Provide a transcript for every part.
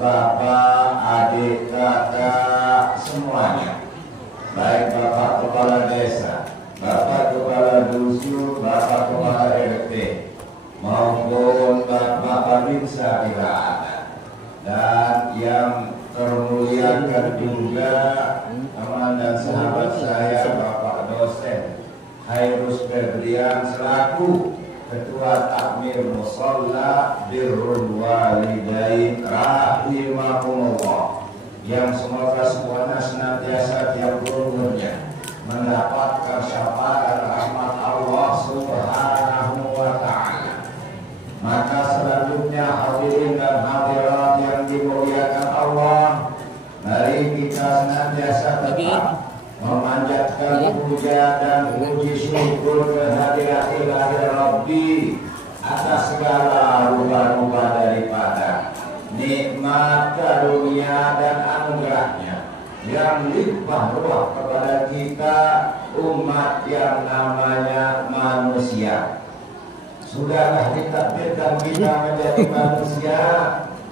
bapak, adik, kakak, semuanya, baik bapak kepala desa, bapak kepala dusun, bapak kepala RT, maupun bapak babinsa bila ada, dan yang termuliakan juga teman dan sahabat saya bapak dosen Hairus Febrian selaku Ketua Takmir Musalla Birrul Walidain rahimahumullah, yang semoga semuanya senantiasa tiap umurnya mendapatkan syafaat rahmat Allah Subhanahu wa ta'ala. Maka selanjutnya hadirin dan hadirat yang dimuliakan Allah, mari kita senantiasa tetap memanjatkan puja dan puji syukur kehadirat ilahi Rabbi atas segala rupa-rupa daripada nikmat karunia dan anugerahnya yang limpah ruah kepada kita umat yang namanya manusia. Sudahlah ditakdirkan kita menjadi manusia,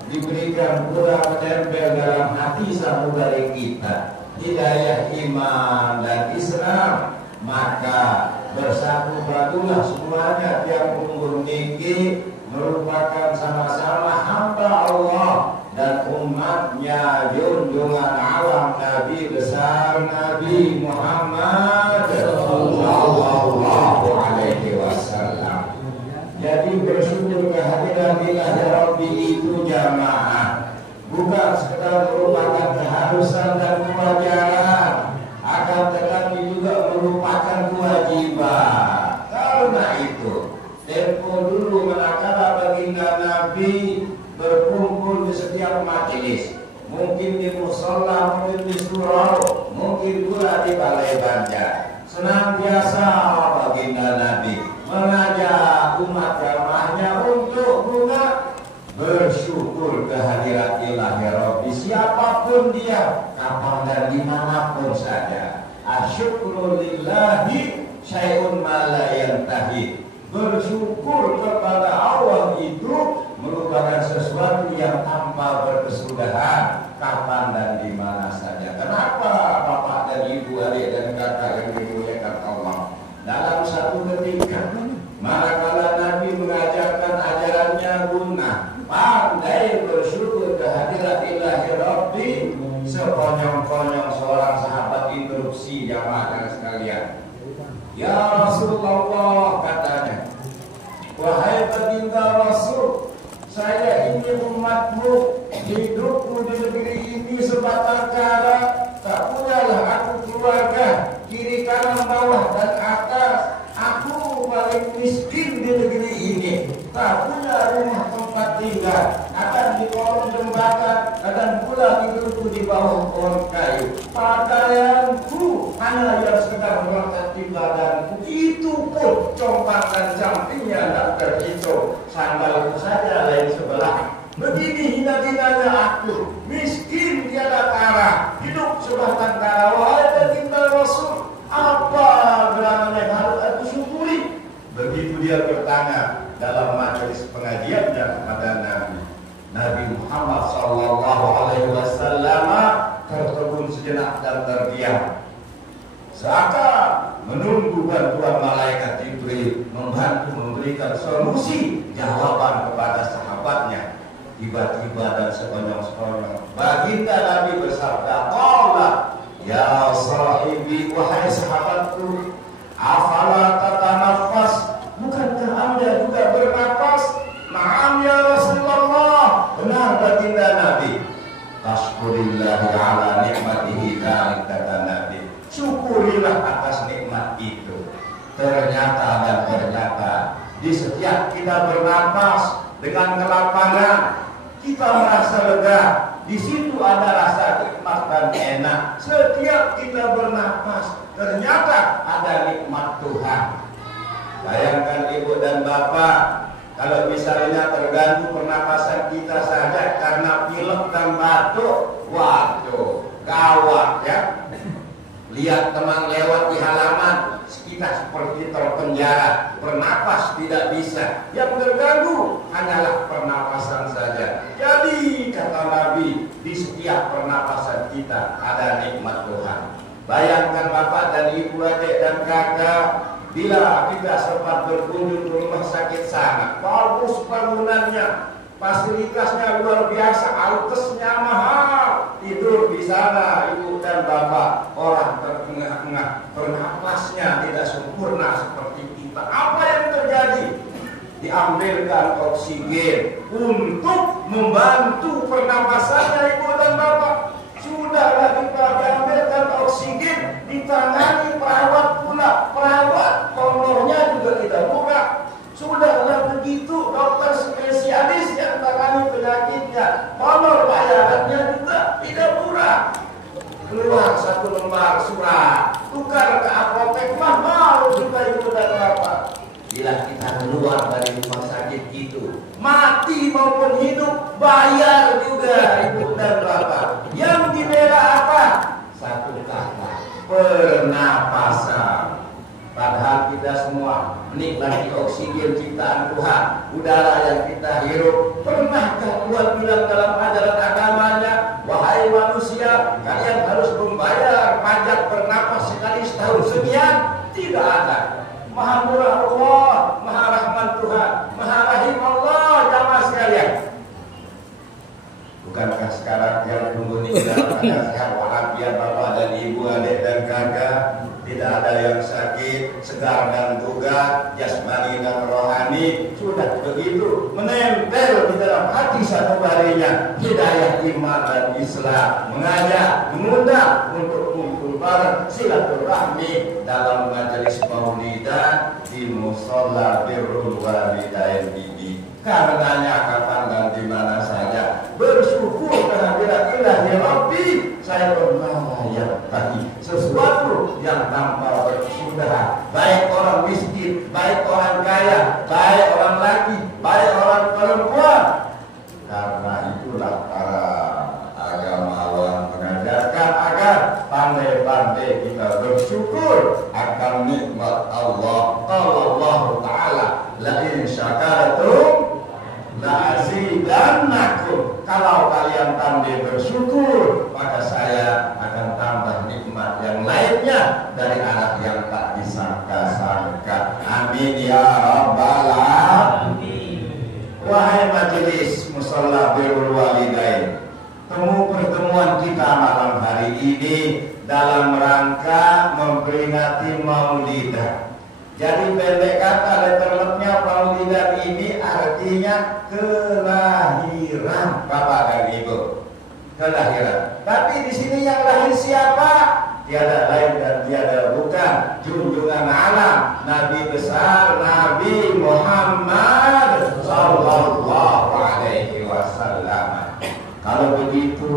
diberikan pula menempel dalam hati sanubari kita hidayah iman dan Islam, maka bersatu padulah semuanya tiap umur tinggi merupakan sama-sama hamba Allah dan umatnya junjungan alam Nabi besar Nabi Muhammad sallallahu alaihi wasallam. Jadi bersyukur kehadiran ilahi Rabbi itu jamaah bukan sekedar merupakan keharusan dan kewajaran, akan tetapi juga merupakan kewajiban. Karena itu, tempo dulu manakala baginda Nabi berkumpul di setiap majelis, mungkin di mushola, mungkin di surau, mungkin pula di balai banjar, senantiasa baginda Nabi mengajak umat jamaahnya untuk bersyukur kehadirat ilahi Rabbi siapapun dia, kapan dan dimanapun saja. Asyukru lillahi syai'un ma la yantahi. Bersyukur kepada Allah itu merupakan sesuatu yang tanpa berkesudahan, kapan dan di mana saja. Kenapa Bapak dan Ibu, adik dan kakak yang dimuliakan Allah? Dalam satu ketika manakala Nabi mengajarkan ajarannya guna pandai bersyukur kehadirat ilahi Rabbi, sekonyong-konyong seorang sahabat interupsi jamaah sekalian. Ya Rasulullah, katanya, wahai baginda Rasul, saya ini umatmu, hidupku di negeri ini sebatang kara, tak punyalah aku keluarga, kiri kanan bawah dan atas. Aku paling miskin di negeri ini, tak punya rumah tempat tinggal, kadang di kolong jembatan, kadang pula hidupku di bawah pohon kayu. Pakaianku hanya yang sekedar melekat di badanku, itu pun compak dan campingnya tak terhitung. Sandalku saja lain sebelah. Begini hina-hinanya aku, miskin tiada kara, hidup sebatang kara. Wahai baginda Rasul, apa gerangan yang harus aku syukuri? Begitu dia bertanya dalam majelis pengajian dan kepada Nabi Muhammad sallallahu alaihi wasallam tertegun sejenak dan terdiam, seakan menunggu bantuan malaikat Jibril membantu memberikan solusi jawaban kepada sahabatnya. Tiba-tiba dan sekonyong-sekonyong baginda Nabi bersabda, "Qala ya sahibi, wahai sahabatku, afala tatanafas, bukankah Anda juga bernapas?" "Na'am ya Rasulullah." "Benar baginda Nabi." "Tashkurillahi ala nikmatihi dzalik," kata Nabi. Syukurilah atas nikmat itu. Ternyata di setiap kita bernapas dengan kelapangan, kita merasa lega. Di situ ada rasa nikmat dan enak. Setiap kita bernapas, ternyata ada nikmat Tuhan. Bayangkan ibu dan bapak, kalau misalnya terganggu pernapasan kita saja karena pilek dan batuk, waduh, gawat ya. Lihat teman lewat di halaman, kita seperti terpenjara, bernapas tidak bisa. Yang terganggu hanyalah pernapasan saja. Jadi kata Nabi, di setiap pernapasan kita ada nikmat Tuhan. Bayangkan bapak dan ibu, adik dan kakak, bila kita sempat berkunjung ke rumah sakit sana, bagus bangunannya, fasilitasnya luar biasa, altesnya mahal, tidur di sana ibu dan bapak, orang terengah-engah, bernapasnya tidak sempurna seperti kita. Apa yang terjadi? Diambilkan oksigen untuk membantu pernapasannya ibu dan bapak. Sudahlah kita diambilkan oksigen, ditangani perawat pula, perawat honornya juga tidak murah. Sudahlah begitu, dokter spesialis yang tangani penyakitnya, honor bayarannya juga tidak murah. Keluar satu lembar surat, tukar ke apotek, mahal juga ibu dan bapak. Bila kita keluar dari rumah sakit itu, mati maupun hidup, bayar juga ibu dan bapak. Yang dibela apa? Satu kata, pernapasan. Padahal kita semua menikmati oksigen ciptaan Tuhan, udara yang kita hirup. Pernahkah Tuhan bilang dalam ajaran agamanya, wahai manusia, kalian harus membayar pajak bernapas sekali setahun sekian? Tidak ada. Maha murah Allah, maha rahman Tuhan, maha rahim Allah, jamaah sekalian. Bukankah sekarang yang penghuni dalam sehat walafiat bapak dan ibu, adik dan kakak, tidak ada yang sakit, segar dan bugar, jasmani dan rohani, sudah begitu menempel di dalam hati satu harinya hidayah iman dan Islam, mengajak, mengundang untuk kumpul bareng silaturahmi dalam majelis maulidan di musholla birrul walidain ini. Karenanya kapan dan di mana saja bersyukur kehadirat ilahi Rabbi, saya pernah yang tadi sesuatu yang tanpa bersaudara, baik orang miskin, baik orang kaya, baik orang laki, baik orang perempuan. Karena itulah para agamawan mengajarkan agar pandai-pandai kita bersyukur akan nikmat Allah. Allah Ta'ala, la in syakartum la azidannakum. Kalau kalian pandai bersyukur, maka saya akan tambah nikmat yang lainnya dari arah yang tak disangka-sangka. Amin ya rabbal alamin. Wahai majelis musholla birrul walidain, pertemuan kita malam hari ini dalam rangka memperingati Maulidah. Jadi pendek kata letternya Maulidah ini artinya kelahiran bapak dan ibu, kelahiran. Tapi di sini yang lahir siapa? Tiada lain dan tiada bukan junjungan alam, Nabi besar Nabi Muhammad sallallahu alaihi wasallam. Kalau begitu,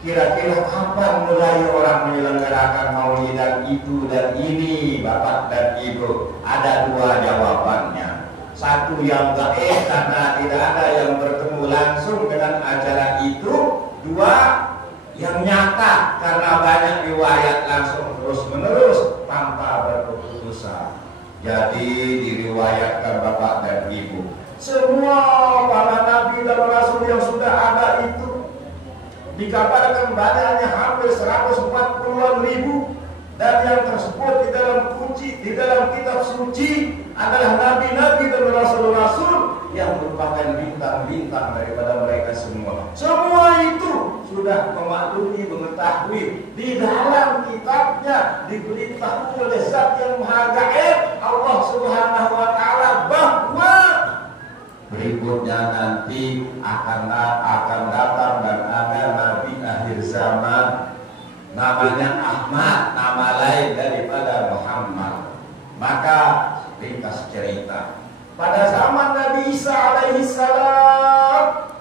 kira-kira kapan mulai orang menyelenggarakan Maulidan itu dan ini bapak dan ibu? Ada dua jawabannya. Satu yang gaib karena tidak ada yang bertemu langsung dengan acara itu. Dua yang nyata karena banyak riwayat langsung terus menerus tanpa berkeputusan. Jadi diriwayatkan bapak dan ibu, semua para nabi dan rasul yang sudah ada itu dikabarkan banyaknya hampir 140-an ribu, dan yang tersebut di dalam kitab suci adalah nabi-nabi dan rasul-rasul yang merupakan bintang-bintang daripada mereka semua. Semua itu sudah memaklumi, mengetahui di dalam kitabnya, diberitahu oleh Zat yang Maha Gaib Allah Subhanahu wa Ta'ala bahwa berikutnya nanti akan datang dan ada nabi akhir zaman, namanya Ahmad, nama lain daripada Muhammad. Maka ringkas cerita, pada zaman Nabi Isa alaihi salam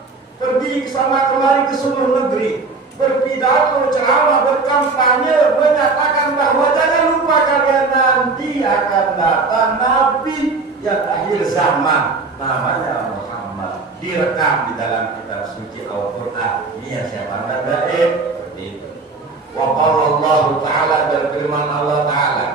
pergi kesana kemari ke seluruh negeri, berpidato, ceramah, berkampanye, menyatakan bahwa jangan lupa kalian nanti akan datang nabi yang akhir zaman, namanya Muhammad. Direkam di dalam kitab suci Al-Quran. Ini siapa Nabi? Seperti itu. Wa qala Allah Ta'ala, berfirman Allah Ta'ala,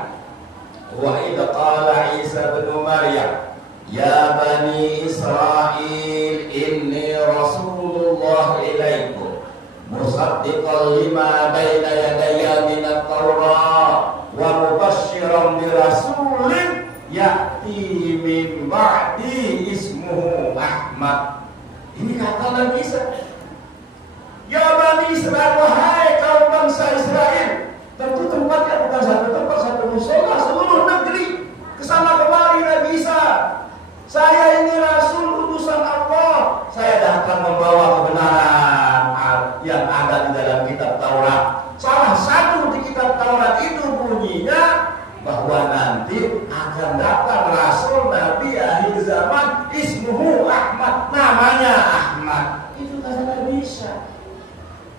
Wa idza qala Isa bin Maryam ya bani Israil inni rasulullah ilaikum musaddiqan lima baina yadayya minat Taurat wa mubasysyiran bi rasulin ya'ti min ba'di ismuhu Ahmad. Ini kata Nabi Isa. Ya bani Israil, wahai kaum bangsa Israel. Tentu tempatnya bukan satu tempat, satu musola, seluruh negeri. Kesana kemari Nabi Isa. Saya ini Rasul utusan Allah. Saya datang membawa kebenaran yang ada di dalam kitab Taurat. Salah satu di kitab Taurat itu bunyinya bahwa nanti akan datang Rasul Nabi akhir zaman, ismuhu Ahmad, namanya Ahmad. Itu kata Nabi Isa.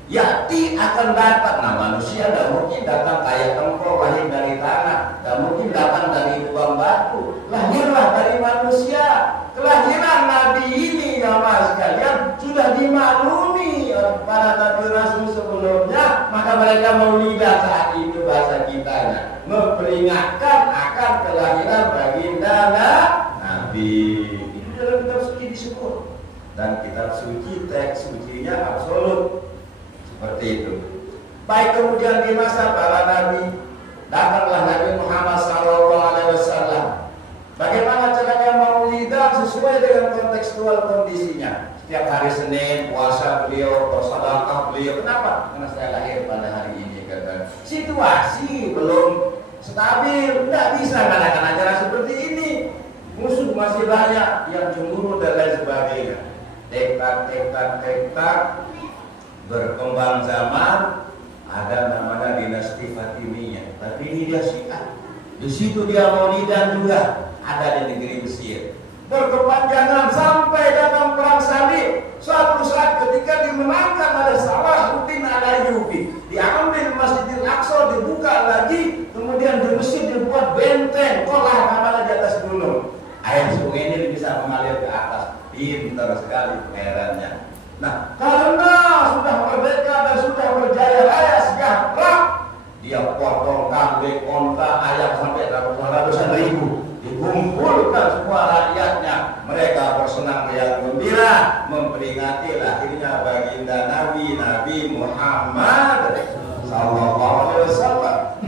Yati akan datang. Nah, manusia tidak mungkin datang kayak tempur lahir dari tanah, tidak mungkin datang dari lubang batu. Lahirlah dari manusia. Kelahiran Nabi ini ya mas sekalian sudah dimaklumi oleh para nabi rasul sebelumnya. Maka mereka maulidah saat itu bahasa kitanya, memperingatkan akan kelahiran baginda Nabi. Itu dalam kitab suci disebut. Dan kitab suci teks sucinya absolut. Seperti itu. Baik, kemudian di masa para nabi datanglah Nabi Muhammad SAW. Bagaimana caranya maulidan sesuai dengan kontekstual kondisinya. Setiap hari Senin puasa beliau, bersedekah beliau. Kenapa? Karena saya lahir pada hari ini. Kata. Situasi belum stabil, tidak bisa mengadakan acara seperti ini. Musuh masih banyak yang cemburu dan lain sebagainya. Tektak. Berkembang zaman, ada namanya dinasti Fatimiyah. Tapi ini dia Syiah. Di situ dia maulidan juga. Ada di negeri Mesir. Berkepanjangan sampai datang perang salib. Suatu saat ketika dimenangkan oleh Salahuddin Al-Ayyubi, diambil Masjidil Aqsa, dibuka lagi, kemudian di Mesir dibuat benteng, kolah namanya di atas gunung. Air sungai ini bisa mengalir ke atas. Pintar sekali pangerannya. Nah, karena sudah merdeka dan sudah berjaya raya sejahtera, dia potong kambing, onta, ayam sampai ratusan ribu, dikumpulkan semua rakyatnya. Mereka bersenang yang gembira memperingati lahirnya baginda Nabi Muhammad SAW.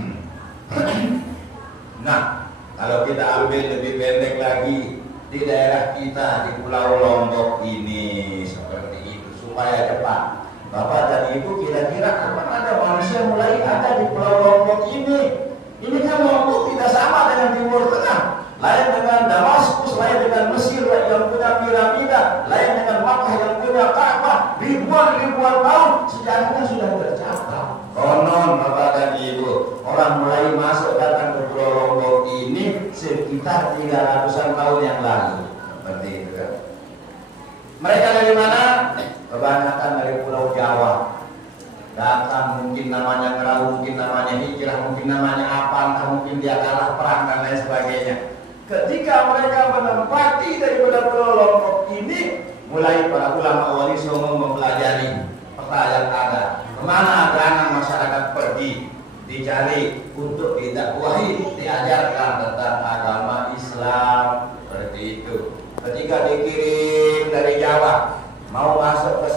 Nah, kalau kita ambil lebih pendek lagi, di daerah kita di Pulau Lombok ini seperti itu supaya cepat. Bapak dan Ibu kira-kira kapan ada manusia mulai ada di Pulau Lombok ini? Ini kan Lombok tidak sama dengan Timur Tengah, lain dengan Damaskus, lain dengan Mesir yang punya piramida, lain dengan Makkah yang punya Ka'bah. Ribuan tahun sejarahnya sudah tercatat. Konon Bapak dan Ibu, orang mulai masuk datang ke Pulau Lombok ini sekitar 300-an tahun yang lalu. Seperti itu kan. Mereka dari mana? Kebanyakan dari Pulau Jawa. Datang mungkin namanya Ngerau, mungkin namanya hijrah, mungkin namanya apa, entah mungkin dia kalah perang dan lain sebagainya. Ketika mereka menempati daripada Pulau Lombok ini, mulai para ulama wali songo mempelajari peta yang ada. Kemana dana masyarakat pergi, dicari untuk didakwahi, diajarkan tentang agama Islam. Seperti itu. Ketika dikirim dari Jawa, mau masuk ke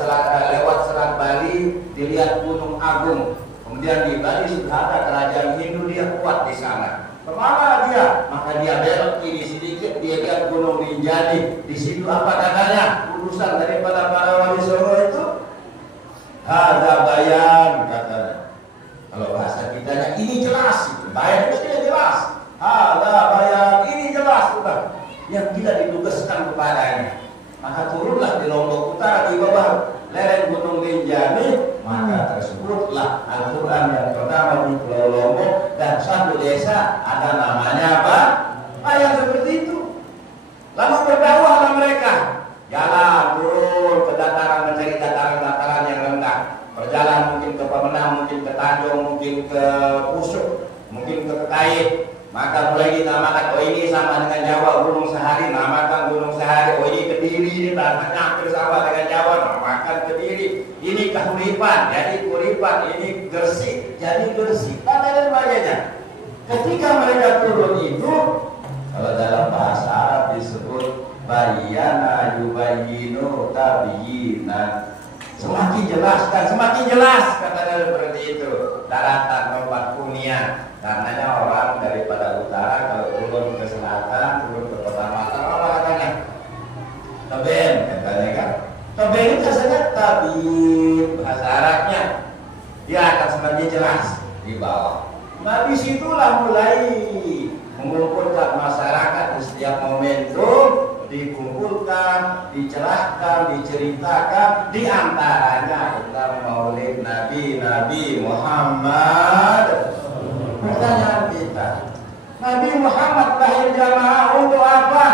lewat Selat Bali, dilihat Gunung Agung. Kemudian di Bali sudah ada kerajaan Hindu, dia kuat di sana. Kemana dia? Maka dia belok kiri sedikit, dia lihat Gunung Rinjani. Di situ apa katanya? Urusan daripada para wali songo itu ada bayan katanya. Kalau bahasa kitanya ini jelas, bayan itu tidak jelas. Ada bayan ini jelas sudah. Yang tidak ditugaskan kepadanya. Maka turunlah di Lombok Utara di bawah lereng Gunung Rinjani, maka tersebutlah Al-Quran yang pertama di Pulau Lombok, dan satu desa ada namanya apa? Yang seperti itu. Lalu berdakwahlah mereka, jalan turun ke dataran, mencari dataran-dataran yang rendah, berjalan mungkin ke Pemenang, mungkin ke Tanjung, mungkin ke Pusuk, mungkin ke Kekait. Maka mulai dinamakan, oh ini sama dengan Jawa, Gunung Sahari, namakan Gunung Sahari. Oh ini Kediri, ini tanahnya hampir sama dengan Jawa, namakan Kediri. Ini Kahuripan, jadi Kuripan. Ini Gresik, jadi Gresik, dan lain sebagainya. Ketika mereka turun itu, kalau dalam bahasa Arab disebut bayyana yubayyinu tabyinan. Semakin jelas katanya seperti itu. Daratan tempat hunian. Karenanya orang daripada utara kalau turun ke selatan, turun ke kota Mataram, apa katanya? Teben katanya kan. Teben itu saja tabyin bahasa Arabnya. Di atas semakin jelas, di bawah. Nah disitulah mulai mengumpulkan masyarakat di setiap momentum, dikumpulkan, dicerahkan, diceritakan, diantaranya tentang maulid Nabi Muhammad. Pertanyaan kita, Nabi Muhammad lahir jamaah untuk apa?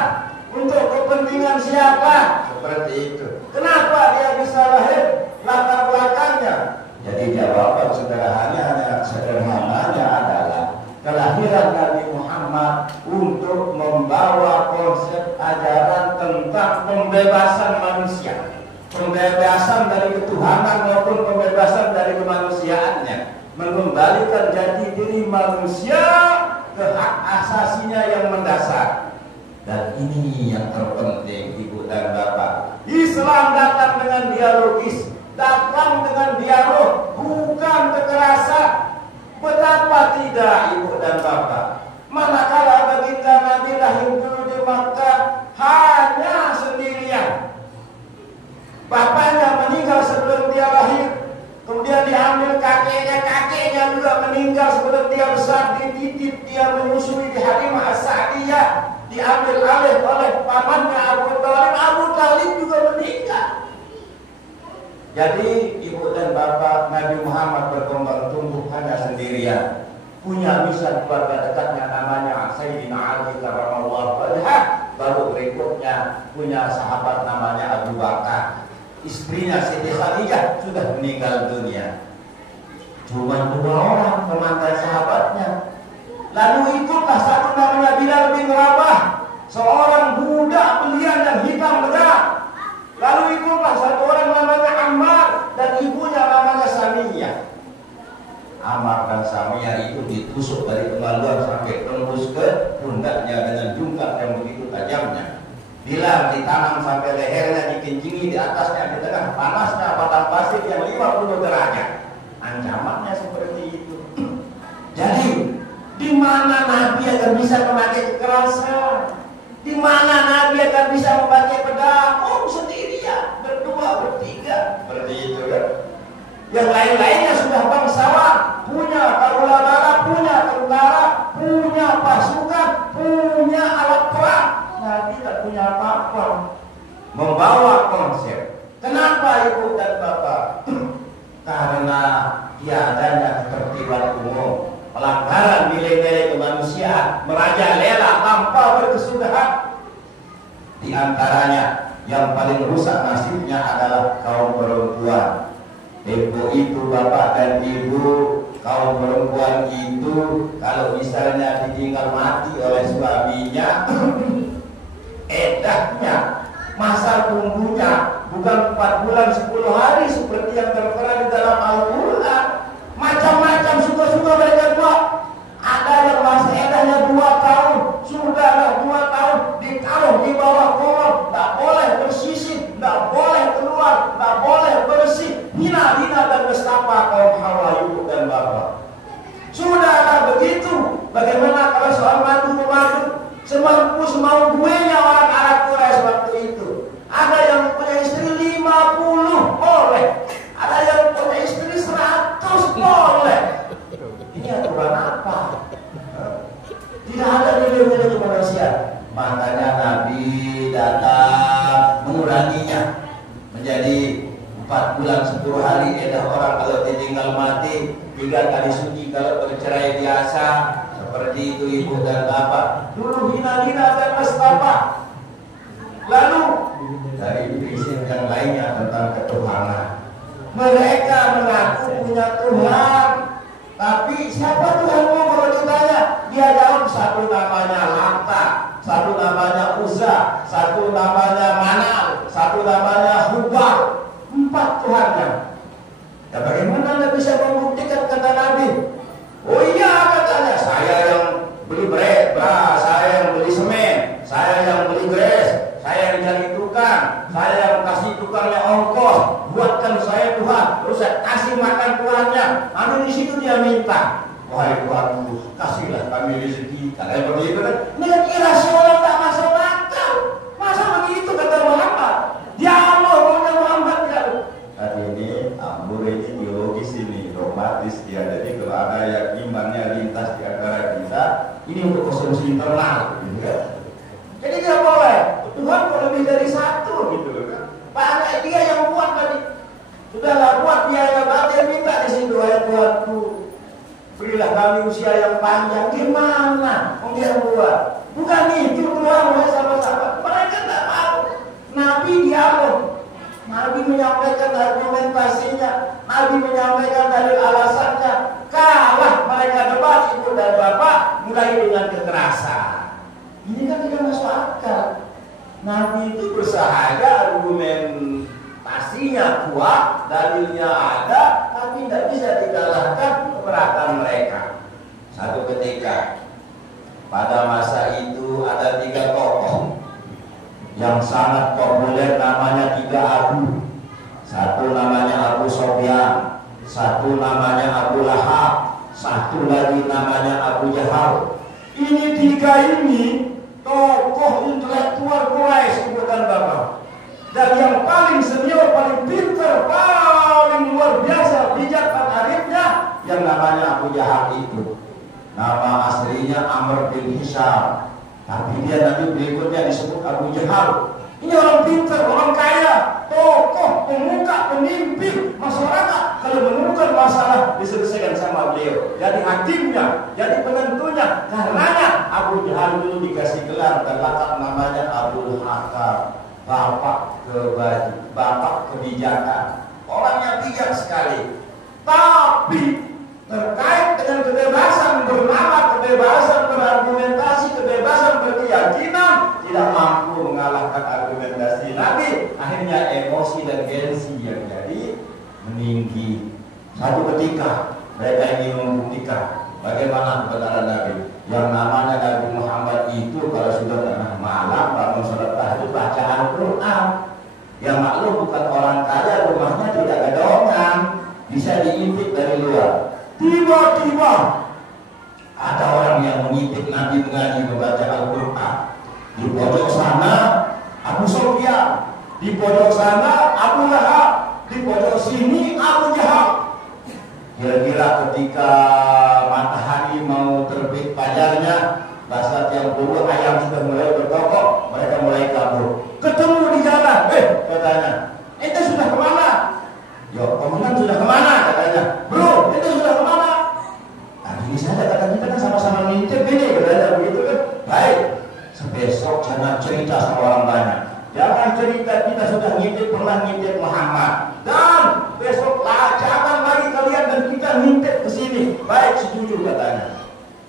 Untuk kepentingan siapa? Seperti itu. Kenapa dia bisa lahir? Latar belakangnya. Jadi jawaban sederhananya adalah kelahiran Nabi Muhammad untuk membawa konsep ajaran tentang pembebasan manusia, pembebasan dari ketuhanan maupun pembebasan dari kemanusiaannya, mengembalikan jati diri manusia ke hak asasinya yang mendasar. Dan ini yang terpenting, Ibu dan Bapak. Islam datang dengan dialogis, datang dengan dialog, bukan kekerasan. Betapa tidak, Ibu dan Bapak. Manakala baginda Nabi lahir dulu di Makkah hanya sendirian. Bapaknya meninggal sebelum dia lahir. Kemudian diambil kakeknya juga meninggal sebelum dia besar, dititip dia menyusui di Halimah As-Sa'diyah, diambil alih oleh pamannya Abu Thalib. Abu Thalib juga meninggal. Jadi Ibu dan Bapak, Nabi Muhammad berkembang tumbuh hanya sendirian. Punya misal keluarga dekatnya namanya Sayyidina Ali karramallahu wajhah. Baru berikutnya punya sahabat namanya Abu Bakar. Istrinya Siti Khadijah sudah meninggal dunia. Cuma 2 orang teman sahabatnya. Lalu ikutlah satu namanya Bilal bin Rabah, seorang budak belian yang hitam legam. Lalu ikutlah satu orang namanya Ammar dan ibunya namanya Samiyah. Ammar dan Samiyah itu ditusuk dari kemaluan sampai tembus ke pundaknya dengan jungkat yang begitu tajamnya. Bilal ditanam sampai lehernya, dikencingi di atasnya, di tengah panasnya padang pasir yang 50 derajat. Ancamannya seperti itu. Jadi, di mana Nabi akan bisa memakai kekerasan? Di mana Nabi akan bisa memakai pedang? Oh, sendirian, berdua, bertiga, seperti itu kan? Yang lain-lainnya sudah bangsawan, punya kaula bala, punya tentara, punya pasukan, punya alat perang. Nabi tak punya apa-apa. Membawa konsep. Kenapa Ibu dan Bapak? Karena tiadanya ketertiban umum, pelanggaran nilai-nilai kemanusiaan, merajalela tanpa berkesudahan. Di antaranya yang paling rusak nasibnya adalah kaum perempuan. Ibu itu, bapak dan ibu, kaum perempuan itu kalau misalnya ditinggal mati oleh suaminya, edahnya, masa tunggunya bukan 4 bulan 10 hari seperti yang tertera di dalam Al-Quran. Macam-macam suka-suka mereka buat. Ada yang masa edahnya 2 tahun, sudahlah 2 tahun ditaruh di bawah kolong, tak boleh bersisik, tak boleh keluar, tak boleh bersih, hina-hina dan bestapa kaum Hawa, Ibu dan Bapak. Sudahlah begitu. Bagaimana kalau soal madu-madu? Semampu semau guenya orang Arab Quraisy waktu itu. Ada yang punya istri 50 boleh, ada yang punya istri 100 boleh. Ini aturan apa? Tidak ada nilai-nilai kemanusiaan. Makanya Nabi datang menguranginya menjadi 4 bulan 10 hari edah orang kalau ditinggal mati, 3 kali suci kalau bercerai biasa. Seperti itu Ibu dan Bapak. Dulu hina-hina dan mestapa. Lalu dari prinsip yang lainnya tentang ketuhanan. Mereka mengaku punya Tuhan, tapi siapa Tuhanmu kalau ditanya? Dia jawab satu namanya Lata, satu namanya Uzza, satu namanya Manal, satu namanya Hubal. 4 Tuhannya. Ya bagaimana Anda bisa membuktikan kata Nabi? Oh iya katanya, saya yang Tuhannya. Lalu di situ dia minta, wahai Tuhanku, kasihlah kami rezeki. Kayak begitu kan? Ini kan irasional, tak masuk akal. Masa begitu kata Muhammad? Ya Allah, Muhammad ya. Tapi ini ambur ini biologis ini, dogmatis dia. Jadi kalau ada yang imannya lintas di antara kita, ini untuk konsumsi internal, gitu kan? Jadi tidak boleh. Tuhan kalau lebih dari satu, gitu kan? Banyak dia yang kuat tadi. Sudahlah kuat dia yang batin minta di situ, wahai Tuhanku, berilah kami usia yang panjang. Gimana? Dia buat. Bukan itu Tuhan, wahai sahabat-sahabat. Mereka tidak mau. Nabi dialog. Nabi menyampaikan argumentasinya. Nabi menyampaikan dari alasannya. Kalah mereka debat ibu dan bapak mulai dengan kekerasan. Ini kan tidak masuk akal. Nabi itu bersahaja, argumentasinya kuat, dalilnya ada, tapi tidak bisa dikalahkan keberatan mereka. Satu ketika pada masa itu ada 3 tokoh yang sangat populer, namanya 3 Abu. Satu namanya Abu Sofyan, satu namanya Abu Lahab, satu lagi namanya Abu Jahal. Ini 3 ini tokoh intelektual Quraisy, bukan Bapak. Dan yang paling senior, paling pintar, paling luar biasa bijak dan arifnya yang namanya Abu Jahal itu. Nama aslinya Amr bin Hisham, tapi dia nanti berikutnya disebut Abu Jahal. Ini orang pintar, orang kaya, tokoh, pemuka, pemimpin masyarakat. Kalau menemukan masalah diselesaikan sama beliau. Jadi hakimnya, jadi penentunya. Karenanya Abu Jahal dulu dikasih gelar dan lakab namanya Abul Hakam, bapak kebijakan. Orangnya bijak sekali. Tapi terkait dengan kebebasan bernama, kebebasan berargumentasi, kebebasan berkeyakinan, tidak mampu mengalahkan argumentasi Nabi. Akhirnya emosi dan gengsi yang jadi meninggi. Satu ketika mereka ingin membuktikan bagaimana kebenaran Nabi. Yang namanya Nabi Muhammad itu kalau sudah tengah malam bangun salat tahajud baca Al-Quran. Yang maklum bukan orang kaya, rumahnya tidak gedongan, bisa diintip dari luar. Tiba-tiba ada orang yang mengintip Nabi mengaji membaca Al-Quran. Di pojok sana Abu Sofyan, di pojok sana Abu Lahab, di pojok sini Abu Jahal. Kira-kira ketika matahari mau terbit fajarnya, saat yang dulu ayam sudah mulai berkokok, mereka mulai kabur. Ketemu di jalan, katanya, ente sudah kemana? Ya, komandan sudah kemana? Katanya, bro, ente sudah kemana? Nah, ini saja kata kita kan sama-sama ngintip ini, katanya begitu kan? Baik, sebesok jangan cerita sama orang banyak. Jangan cerita kita sudah ngintip, pernah ngintip Muhammad. Dan besok jangan lagi kalian dan kita ngintip ke sini. Baik, setuju katanya.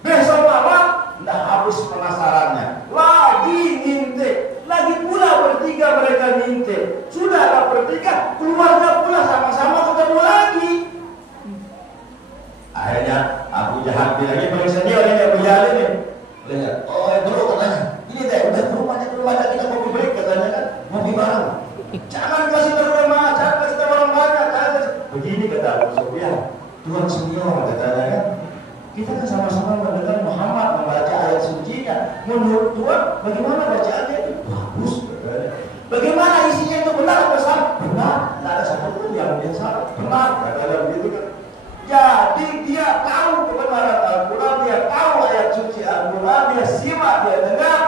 Besok malam tidak habis penasarannya. Lagi ngintip. Lagi pula bertiga mereka ngintip. Sudahlah bertiga, keluarga pula sama-sama ketemu lagi. Akhirnya Abu Jahal bilang, ini paling senior ini Abu Jahal ini. Lihat, oh bro katanya, ini deh udah rumahnya kita mau break katanya kan, mau bareng. Jangan kasih tahu orang, jangan kasih tahu orang banyak. Begini kata Abu Sofyan, Tuhan senior katanya kan. Kita kan sama-sama mendengar Muhammad membaca ayat sucinya. Menurut Tuhan, bagaimana bacaannya itu? Bagus katanya. Bagaimana isinya itu benar atau salah? Benar, tidak ada satupun yang salah. Benar, katanya begitu kan. Jadi dia tahu kebenaran Al-Quran, dia tahu ayat suci Al-Quran, dia simak, dia dengar.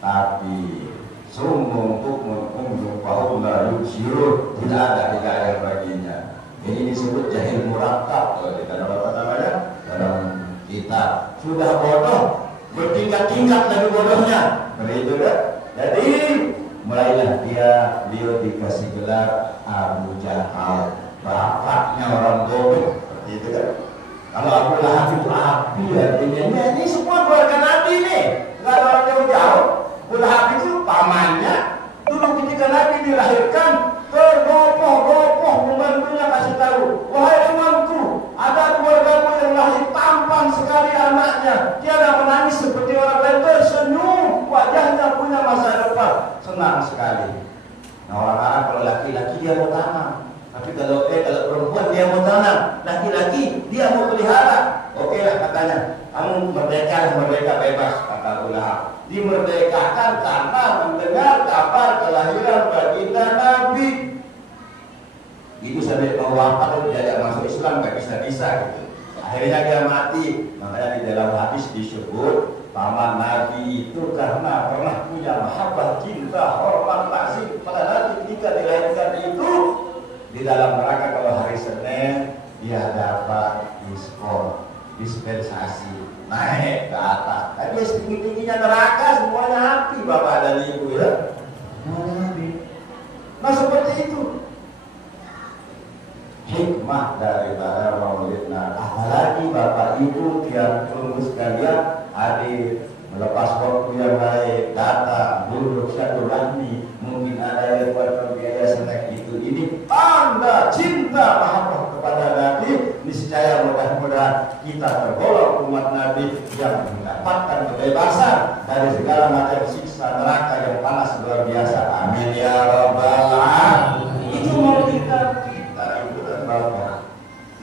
Tapi sungguh untuk mengumpahum lalu sirut tidak ada hidayah baginya. Ini disebut jahil murakkab kalau kita namanya dalam kitab. Sudah bodoh, bertingkat-tingkat lagi bodohnya. Begitu kan? Jadi mulailah beliau dikasih gelar Abu Jahal, bapaknya orang bodoh. Itu kan. Kalau Abu Lahab itu api artinya ini semua keluarga Nabi nih, nggak ada orang jauh-jauh. Abu Lahab itu pamannya. Dulu ketika Nabi dilahirkan, tergopoh-gopoh membantunya kasih tahu, wahai temanku, ada keluargamu yang lahir tampan sekali anaknya. Dia ada menangis seperti orang lain, tersenyum, wajahnya punya masa depan, senang sekali. Nah orang Arab kalau laki-laki dia mau tanam. Tapi kalau perempuan dia mau tanam, laki-laki dia mau pelihara. Oke lah katanya, kamu merdeka bebas, kata Abu Lahab. Dimerdekakan karena mendengar kabar kelahiran baginda Nabi. Itu sampai mau wafat tidak masuk Islam, nggak bisa gitu. Akhirnya dia mati. Makanya di dalam hadis disebut paman Nabi itu karena pernah punya mahabbah, cinta, hormat, kasih kepada Nabi ketika dilahirkan itu. Di dalam neraka kalau hari Senin dia dapat dispensasi naik ke atas. Tapi setinggi-tingginya neraka semuanya api, Bapak dan Ibu ya. Nah seperti itu hikmah daripada maulid Nabi. Apalagi Bapak Ibu yang tunggu sekalian hadir, melepas waktu yang baik, datang, duduk silaturahmi, mungkin ada yang buat biaya snack itu ini tanda cinta mahabbah kepada Nabi. Niscaya mudah-mudahan kita tergolong umat Nabi yang mendapatkan kebebasan dari segala macam siksa neraka yang panas luar biasa. Amin ya rabbal alamin. Itu maulid kita, Ibu dan Bapak.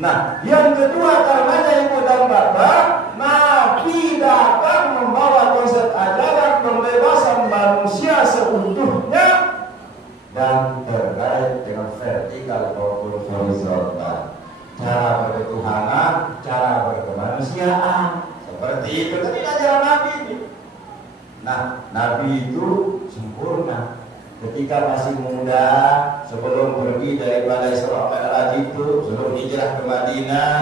Nah, yang kedua karenanya Ibu dan Bapak, Nabi datang membawa konsep ajaran pembebasan manusia seutuhnya dan terkait dengan vertikal maupun horizontal. Cara berketuhanan, cara berkemanusiaan, seperti itu tadi ajaran Nabi ini. Nah, Nabi itu sempurna. Ketika masih muda, sebelum pergi daripada Isra Mi'raj itu, sebelum hijrah ke Madinah,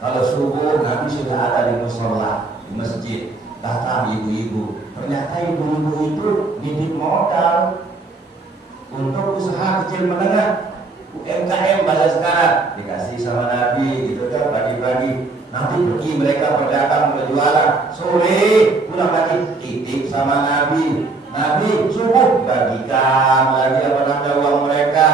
kalau subuh Nabi sudah ada di mushola, di masjid. Datang ibu-ibu. Ternyata ibu-ibu itu nitip modal untuk usaha kecil menengah, UMKM bahasa sekarang, dikasih sama Nabi gitu kan pagi-pagi. Nanti pergi mereka berdagang berjualan, sore pulang lagi titip sama Nabi. Nabi subuh bagikan lagi apa namanya uang mereka.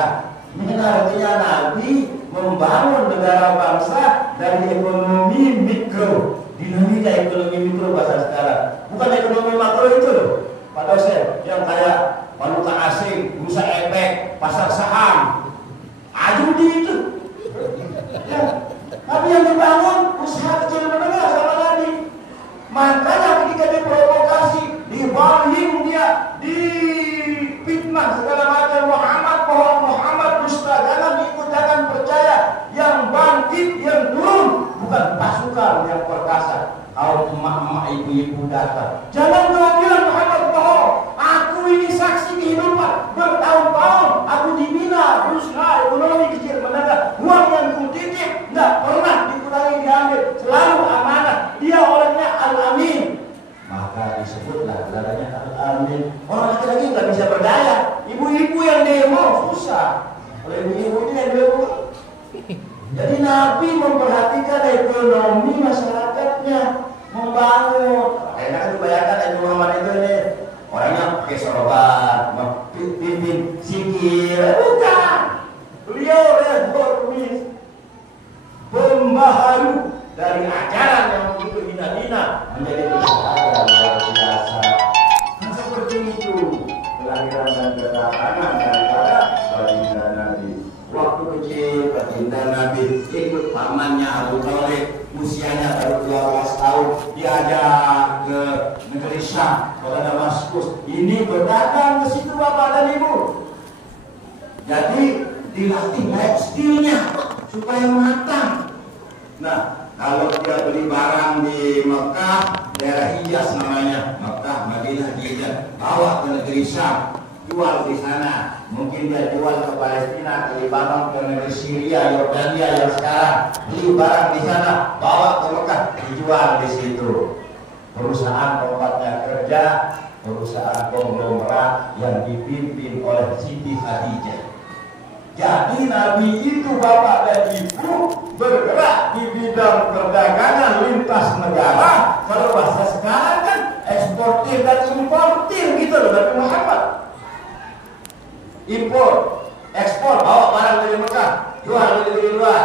Ini artinya Nabi membangun negara bangsa dari ekonomi mikro, dinamika ekonomi mikro bahasa sekarang. Bukan ekonomi makro itu loh, Pak dosen, yang kayak valuta asing, bursa efek, pasar saham, ajudi itu. Ya. Tapi yang dibangun usaha kecil menengah sama Nabi. Makanya ketika diprovokasi, dibaling dia, difitnah segala macam, Muhammad bohong, Muhammad dusta, jangan ikut, jangan percaya. Yang bangkit, yang turun bukan pasukan yang perkasa. Kalau emak-emak ibu-ibu datang, jangan kau bilang Muhammad bohong. Aku ini saksi kehidupan bertahun-tahun. Aku dibina berusaha ekonomi kecil menengah. Uang yang kutitip tidak pernah dikurangi diambil, selalu amanah. Dia orangnya Al-Amin. Maka disebutlah gelarnya Al-Amin. Orang laki-laki nggak bisa berdaya. Ibu-ibu yang demo susah. Kalau ibu-ibu ini yang demo. Jadi Nabi memperhatikan ekonomi masyarakatnya, membangun. Kayaknya kan dibayangkan Nabi Muhammad itu nih orangnya pakai soroban, pimpin sikir. Bukan. Beliau reformis, pembaharu dari ajaran yang begitu hina-hina menjadi ajaran luar biasa. Nah, seperti itu kelahiran dan kedatangan daripada baginda Nabi. Waktu kecil baginda Nabi ikut pamannya Abu Thalib, usianya baru 12 tahun, diajak ke negeri Syam, ke Damaskus. Ini berdagang ke situ Bapak dan Ibu. Jadi dilatih life skill-nya supaya matang. Nah, kalau dia beli barang di Mekah, daerah Hijaz namanya, Mekah, Madinah, Hijaz, bawa ke negeri Syam, jual di sana. Mungkin dia jual ke Palestina, ke Lebanon, ke negeri Syria, Yordania yang sekarang. Beli barang di sana, bawa ke Mekah, dijual di situ. Perusahaan tempatnya kerja, perusahaan konglomerat yang dipimpin oleh Siti Khadijah. Jadi Nabi itu Bapak dan Ibu bergerak di bidang perdagangan lintas negara. Kalau bahasa sekarang kan eksportir dan importir gitu loh Nabi Muhammad. Impor, ekspor, bawa barang dari Mekah, jual di negeri luar.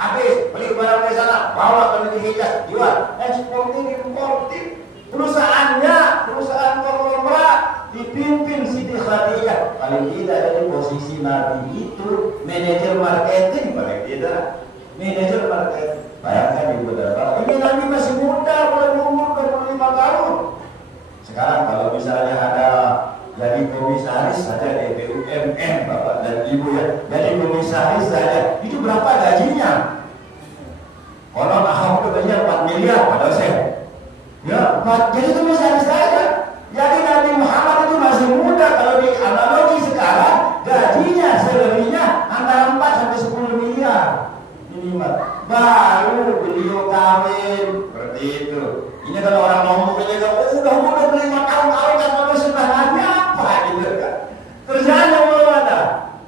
Habis beli barang dari sana, bawa ke negeri Hijaz, jual. Eksportir, importir. Perusahaannya, perusahaan konglomerat dipimpin Siti Khadijah. Paling tidak dari posisi Nabi itu manajer marketing paling tidak, manajer marketing. Bayangkan ibu bapak, ini Nabi masih muda, mulai umur 25 tahun. Sekarang kalau misalnya ada jadi komisaris saja di BUMN bapak dan ibu ya, jadi komisaris saja, itu berapa gajinya? Kalau Ahok itu gajinya 4 miliar pada saya. Ya, jadi komisaris saja. Jadi Nabi Muhammad itu masih muda. Kalau di analogi sekarang, gajinya selebihnya antara 4 sampai 10 miliar minimal. Baru beliau kawin seperti itu. Ini kalau orang ngomong ini kan, udah 5 tahun kawin kan sampai sudah Nabi apa gitu kan? Kerjanya belum ada.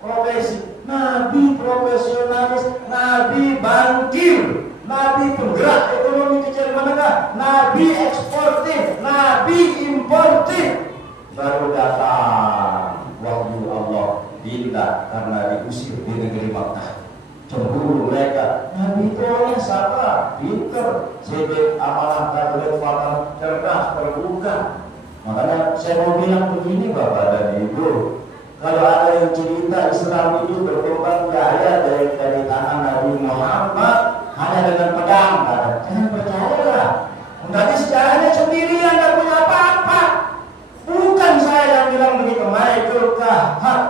Profesi Nabi profesionalis, Nabi bankir, Nabi penggerak ekonomi kecil menengah, Nabi eksportif, Nabi importif. Baru datang wahyu Allah pindah karena diusir di negeri Makkah. Cemburu mereka. Nabi itu orang sabar, pinter, sibuk, amanah, tabligh, faham, cerdas, terbuka. Makanya saya mau bilang begini Bapak dan Ibu, kalau ada yang cerita Islam itu berkembang jaya dari tangan Nabi Muhammad hanya dengan pedang, jangan percayalah. Nanti sejarahnya sendirian, tidak punya apa-apa. Bukan saya yang bilang begitu. Michael Kahn,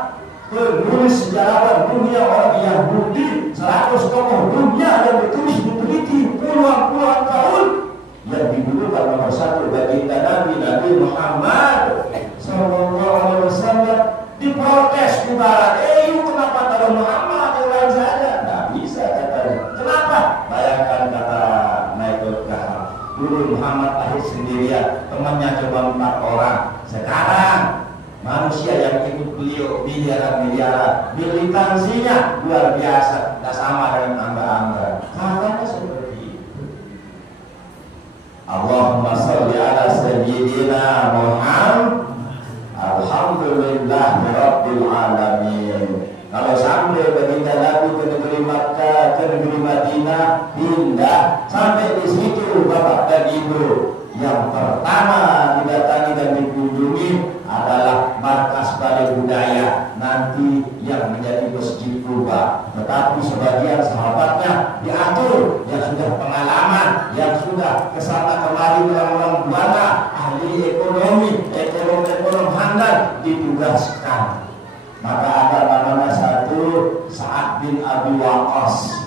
penulis sejarawan dunia orang Yahudi, 100 tokoh dunia yang bertulis diteliti puluhan tahun, yang didulukan nomor 1 baginda Nabi Muhammad Sallallahu Alaihi Wasallam. Diprotes di barat, kenapa taruh Muhammad yang lain saja? Nggak bisa katanya. Kenapa? Bayangkan kata Michael Kahn, dulu Muhammad lahir sendirian, temannya cuma 4 orang. Sekarang manusia yang ikut beliau miliaran, militansinya luar biasa, tak sama dengan amba-amba. Katanya seperti itu. Allahumma sholli ala sayyidina Muhammad. Alhamdulillah Rabbil Alamin. Kalau sampai baginda Nabi ke negeri Makkah, ke negeri Madinah, pindah sampai di situ Bapak dan Ibu, yang pertama didatangi dan dikunjungi adalah markas Balai Budaya, nanti yang menjadi Masjid Kuba. Tetapi sebagian sahabatnya diatur, yang sudah pengalaman, yang sudah kesana kemari orang-orang Belanda, ahli ekonomi handal, ditugaskan. Maka ada namanya satu Sa'ad bin Abi Waqqas.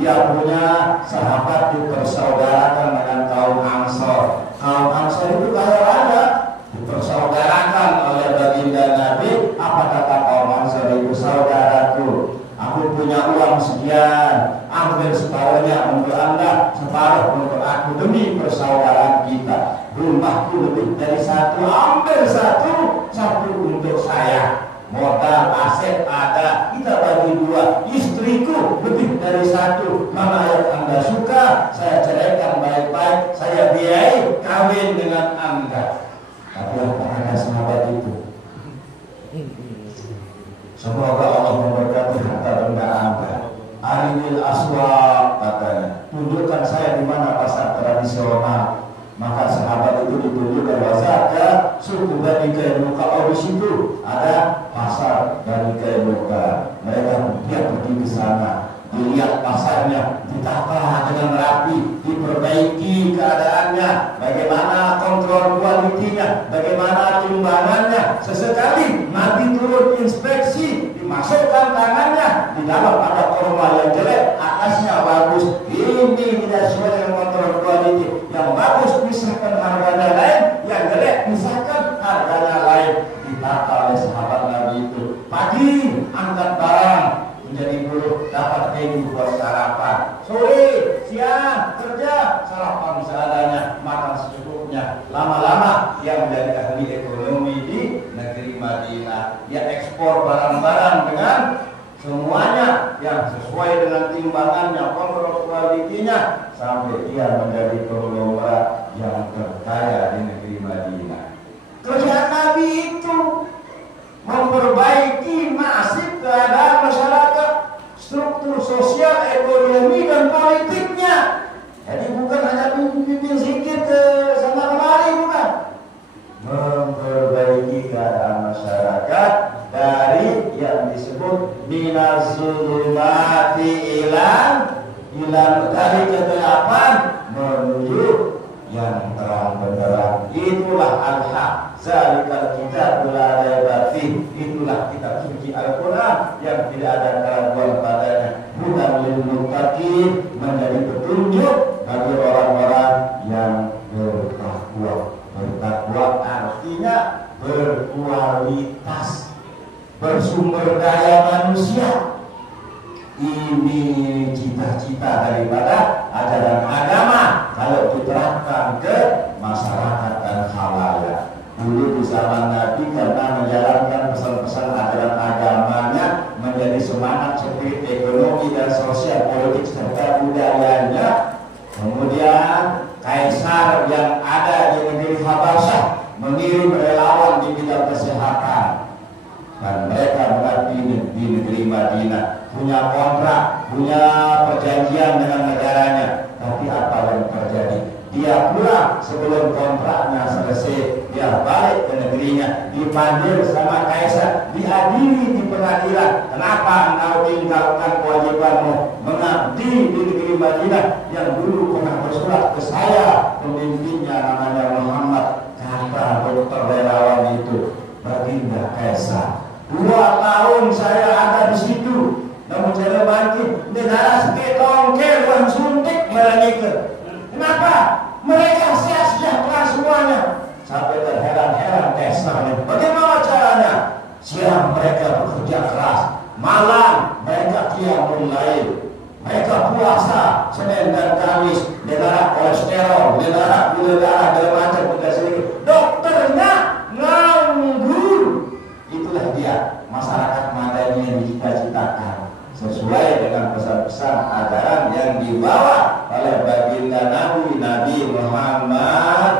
Dia punya sahabat dipersaudarakan dengan kaum Ansor. Kaum Ansor itu kaya raya, dipersaudarakan oleh baginda Nabi. Apa kata kaum Ansor itu? Saudaraku, aku punya uang sekian, ambil separuhnya untuk Anda, separuh untuk aku, demi persaudaraan kita. Rumahku lebih dari 1, ambil 1 untuk saya. Modal aset ada, kita bagi 2. Istriku lebih dari 1, mana yang Anda suka, saya ceraikan baik-baik, saya biayai kawin dengan Anda. Tapi apa kata sahabat itu? Semoga Allah memberkati harta benda Anda. Arinil aswaq, katanya, tunjukkan saya di mana pasar tradisional. Maka sahabat itu ditunjukkan wazaka suku Bani Kainuka. Oh, di situ ada pasar Bani Kainuka. Dia pergi ke sana, dilihat pasarnya, ditata dengan rapi, diperbaiki keadaannya, bagaimana kontrol kualitinya, bagaimana timbangannya. Sesekali Nabi turun inspeksi, dimasukkan tangannya, di dalam ada korma yang jelek, atasnya bagus. Ini tidak sesuai dengan kontrol kualiti. Yang bagus misalkan harganya lain, yang jelek misalkan harganya lain. Ditata oleh sahabat Nabi itu. Pagi angkat barang menjadi buruh, dapat keju buat sarapan. Sore, siang, kerja, sarapan seadanya, makan secukupnya. Lama-lama dia menjadi ahli ekonomi di negeri Madinah. Dia ekspor barang-barang dengan semuanya yang sesuai dengan timbangannya, kontrol kualitinya, sampai dia menjadi konglomerat yang terkaya di negeri Madinah. Kerjaan Nabi itu memperbaiki nasib keadaan masyarakat, struktur sosial, ekonomi, dan politiknya. Jadi bukan hanya pimpin zikir ke sana kemari, bukan. Memperbaiki keadaan masyarakat dari yang disebut minaz-zulumati ilan dari kegelapan menuju yang terang benderang. Itulah al-haq. Zalikal kitabul la raiba fihi. Itulah kitab suci Al-Qur'an yang tidak ada keraguan padanya. Hudan lil muttaqin, menjadi petunjuk bagi orang-orang yang bertakwa. Bertakwa artinya berkualitas, bersumber daya manusia. Ini cita-cita daripada ajaran agama kalau diterapkan ke masyarakat dan khalayak. Dulu di zaman Nabi karena menjalankan pesan-pesan ajaran agamanya menjadi semangat seperti ekonomi dan sosial, politik serta budayanya. Kemudian kaisar yang ada di negeri Habasyah mengirim relawan di bidang kesehatan, dan mereka mengabdi di negeri Madinah, punya kontrak, punya perjanjian dengan negaranya. Tapi apa yang terjadi? Dia pulang sebelum kontraknya selesai, dia balik ke negerinya, dipanggil sama kaisar, diadili di pengadilan. Kenapa engkau tinggalkan kewajibanmu mengabdi di negeri Madinah yang dulu pernah bersurat ke saya, pemimpinnya namanya Muhammad? Kata dokter relawan itu, baginda kaisar, 2 tahun saya ada di situ, namun saya bangkit negara seketongkel uang suntik melanjutkan. Kenapa? Mereka sejahtera semuanya. Sampai terheran-heran kaisarnya. Bagaimana caranya? Siang mereka bekerja keras, malam mereka qiyamul lail, mereka puasa Senin dan Kamis, negara kolesterol, negara gula darah, dan macam sedikit. Dokternya nganggur. Itulah dia masyarakat madani yang dicita-citakan, sesuai dengan pesan-pesan ajaran yang dibawa oleh baginda Nabi Muhammad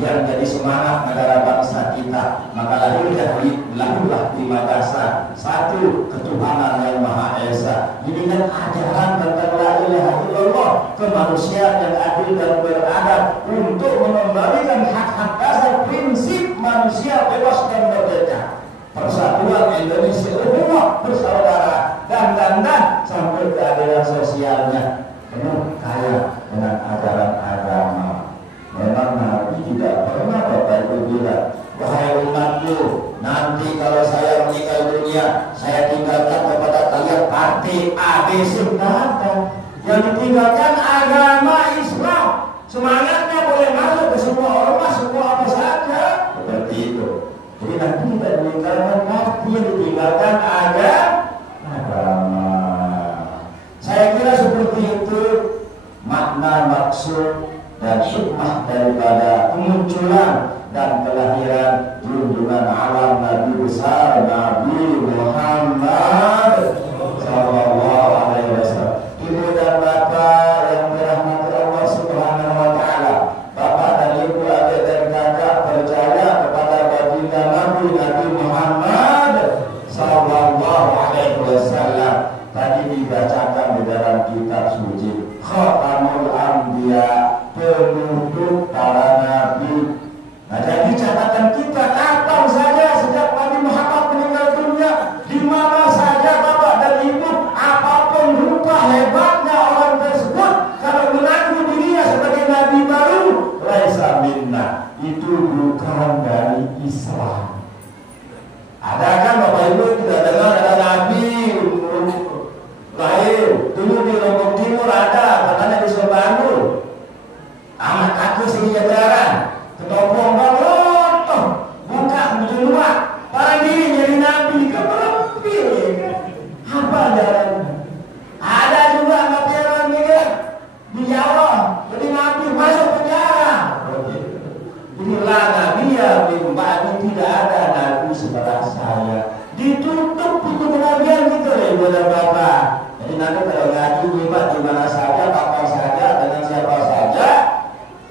yang jadi semangat negara bangsa kita. Maka lahirlah 5 dasar. 1, ketuhanan yang Maha Esa. Ini kan ajaran tentang la ilaha illallah, kemanusiaan yang adil dan beradab, untuk mengembalikan hak-hak dasar, prinsip manusia bebas dan merdeka, persatuan Indonesia umat bersaudara, dan sampai keadilan sosialnya penuh kaya dengan ajaran agama. Memang Nabi tidak pernah Bapak Ibu bilang, wahai umatku, nanti kalau saya meninggal dunia, saya tinggalkan kepada kalian partai ABC. Yang ditinggalkan agama Islam. Semangatnya boleh masuk ke semua ormas, semua apa saja, seperti itu. Jadi nanti tidak meninggalkan partai, yang ditinggalkan agama. Saya kira seperti itu makna, maksud dan hikmah daripada kemunculan dan kelahiran junjungan alam Nabi besar Nabi Muhammad sallallahu alaihi wasallam. Ibu dan bapak yang dirahmati Allah Subhanahu wa taala, bapak dan ibu, adik dan kakak percaya kepada baginda Nabi Muhammad sallallahu alaihi wasallam. Tadi dibacakan di dalam kitab suci, Khatamul Anbiya, penutup para nabi. Nah, jadi catatan kita, kapan saja sejak Nabi Muhammad meninggal dunia, di mana saja bapak dan ibu, apapun rupa hebatnya orang tersebut, kalau mengaku dirinya sebagai nabi baru, laisa minna, itu bukan dari Islam. Ada kan bapak ibu tidak dengar ada nabi lahir dulu di Lombok Timur, ada katanya di Serbandul, anak aku sini jadaran ketopong lontong buka menjelma para diri jadi nabi keberempil. Apa jalannya? Ada juga nabi orang ini di Jawa jadi nabi masuk penjara. Inilah nabi ya bimbang, tidak ada nabi sebelah saya, ditutup pintu kenabian gitu ya ibu dan bapak. Jadi nanti kalau ngaji nyimak di mana saja, kapan saja, dengan siapa saja,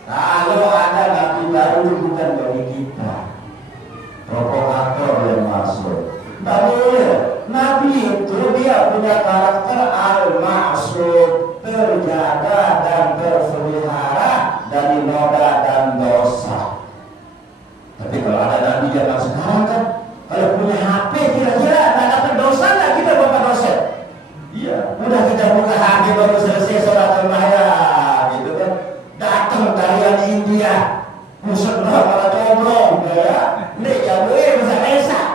kalau ada nabi baru bukan bagi kita, provokator yang masuk. Tak boleh. Nabi itu dia punya karakter al-ma'sum, terjaga dan terpelihara dari noda dan dosa. Tapi kalau ada nabi zaman sekarang kan, kalau punya HP kira-kira tak dapat dosa nggak? nek jalure bisa esak,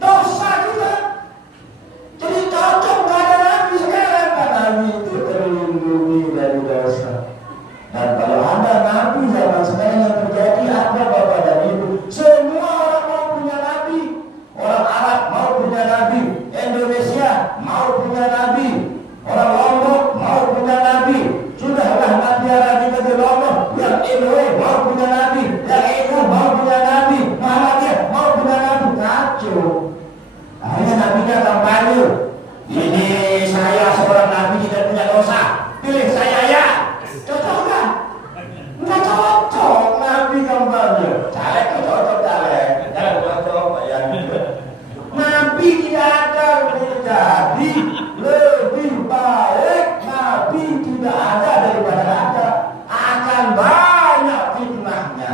dosa juga. Jadi cocok nggak ada nabi sekarang, kan nabi itu terlindungi dari dosa. Dan kalau ada nabi zaman sekarang yang terjadi apa bapak dan ibu? Semua orang mau punya nabi, orang Arab mau punya nabi, Indonesia mau punya nabi, orang Lombok mau punya nabi. Sudahlah nabi Arab di Lombok, yang Indonesia mau punya nabi, yang itu mau punya nabi, Muhammadiyah mau punya nabi, kacau. Akhirnya nabinya kampanye. Ini saya seorang nabi tidak punya dosa, pilih saya ya. Cocok nggak? Nggak cocok nabi kampanye. Caleg nggak cocok caleg, jangan cocok ya. Nabi tidak ada menjadi lebih baik. Nabi tidak ada daripada ada, akan banyak fitnahnya.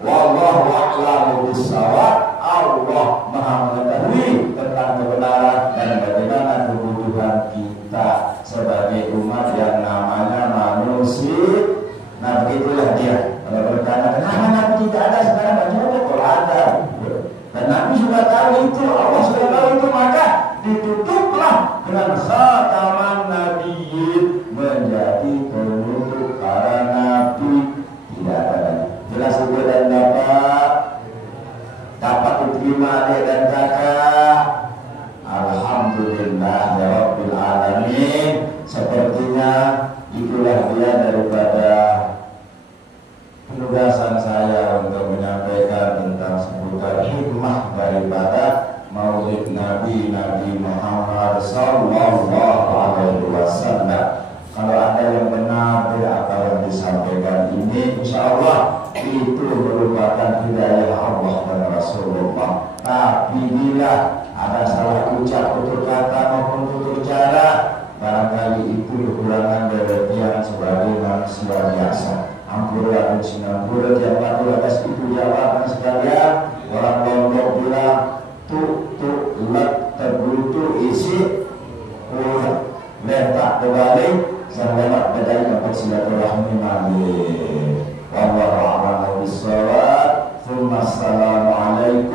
Wallahu a'lamu bishawab. Allah Maha mengetahui tentang kebenaran dan bagaimana kebutuhan kita sebagai umat yang namanya manusia. Nah begitulah dia. Kalau bertanya kenapa Nabi tidak ada sekarang, bagaimana kalau ada? Dan Nabi sudah tahu itu, Allah sudah tahu itu, maka ditutuplah dengan khataman nabiyyin, menjadi penutup para nabi. Tidak ada lagi. Jelas ibu dan bapak, dapat diterima adik dan kakak. Alhamdulillah ya Rabbil Alamin. Sepertinya itulah dia daripada penugasan saya untuk menyampaikan tentang seputar hikmah daripada Maulid Nabi Muhammad Sallallahu Alaihi Wasallam. Kalau ada yang benar dari apa yang disampaikan ini, insya Allah itu merupakan hidayah Allah dan Rasulullah. Tapi bila ada salah ucap, tutur kata maupun tutur cara, barangkali itu kekurangan dari yang sebagai manusia biasa. Ampura sinambura jabat atas itu jawaban sekalian. Orang Lombok bilang tuk lek terbutuh isi letak terbalik. Saya lewat bedai dapat silaturahmi mali. Wallahu a'lam bishawab. Assalamualaikum